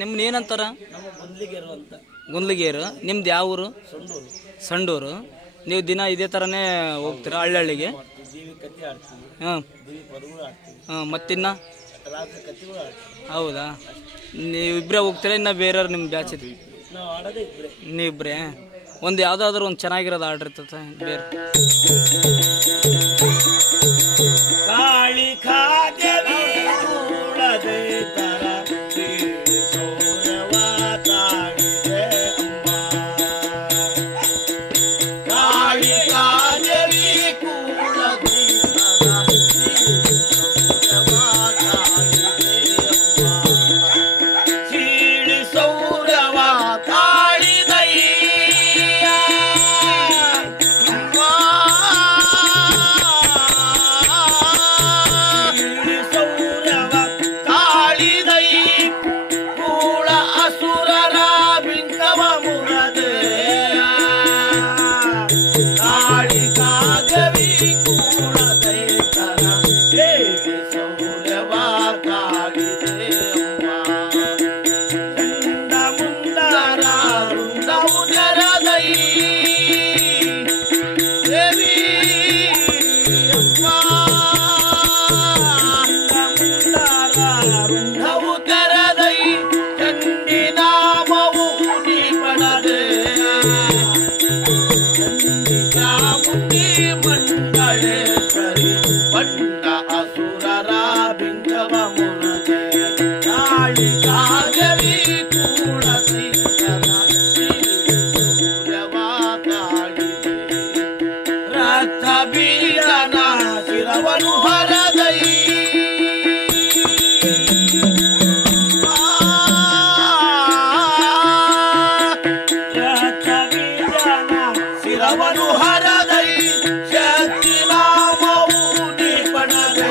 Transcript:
ನಿಮ್ನ ಏನಂತಾರ? ನಮ್ಮ ಗುಂದ್ಲಿಗೇರು ಅಂತ. ಗುಂದ್ಲಿಗೇರು. ನಿಮ್ದು ಯಾವ ಊರು? ಸಂಡೂರು. ಸಂಡೂರು. ನೀವು ದಿನ ಇದೇ ಥರನೇ ಹೋಗ್ತೀರಾ ಹಳ್ಳಿಗೆ? ದೇವಿ ಕತ್ತಿ ಆಡ್ತೀವಿ, ಹಾಂ ದೇವಿ ಪದಗಳು ಆಡ್ತೀವಿ, ಹಾಂ. ಮತ್ತಿನ್ನ ರಾತ್ರಿ ಕತ್ತಿಗಳು ಆಡ್ತೀವಿ. ಹೌದಾ? ನೀವಿಬ್ಬರೇ ಹೋಗ್ತೀರಾ ಇನ್ನು ಬೇರೆಯವ್ರು ನಿಮ್ಮ ಬ್ಯಾಚ್ ಇದ್ವಿ? ನಾವು ಆಡೋದೇ ಇಬ್ಬರೇ. ನೀವಿಬ್ಬರೇ? ಒಂದು ಯಾವುದಾದ್ರೂ ಒಂದು ಚೆನ್ನಾಗಿರೋದು ಆರ್ಡ್ರ್ ಇರ್ತದೆ ಬೇರೆ? ಕಾಳಿ ಕಾದೇವಿ ಕೂಡದೆ ತರ ಸೌರವ ತಾಳಿದೆ ಅಮ್ಮ. ಕಾಳಿ ಕಾದೇವಿ ಕೂಡದೆ ತರ ಸೌರವ ತಾಳಿದೆ ಅಮ್ಮ. ಸೀಳಿ ಸೌರವ ತಾಳಿದಯ್ಯ ಅಮ್ಮ. ಸೀಳಿ ಸೌರವ ತಾಳಿದೈ ಕೂಳ ಅಸುರರ ಬಿಂಕವ ಮುರದೆ. ಕಾಳಿ ಕಾಗವಿ ಕೂಳದೈ ತರ ದೇವಿ ಸೌರವ ತಾಳಿದೆ ಅಮ್ಮ. ಚಂದ ಮುಂದರ ರುಂಡ ಉದರದೈ ದೇವಿ ಅಮ್ಮ. ಮುಂದರ ರುಂಡ ಉದರದೈ ಚಂಡಿ ನಾಮವು ನೀ ಪಡದೆ. ಚಂಡಿಕಾ ಮುನಿ ಮಂಡಳೇಶ್ವರಿ ಬಂಡ ಅಸುರರ ಬಿಂಕವ ಮುರದೆ. ಕಾಳಿ ಕಾಗವಿ ಕೂಳಸಿಂಗನ ಸೂರ್ಯವ ತಾಳಿದೆ. ರಥ ಬೀರನ ಶಿರವನು ಹರದೈ ರಥ ಬೀರನ ಶಿರವನು ಹರದೈ ಶಕ್ತಿ ನಾಮವು ನೀ ಪಡದೆ.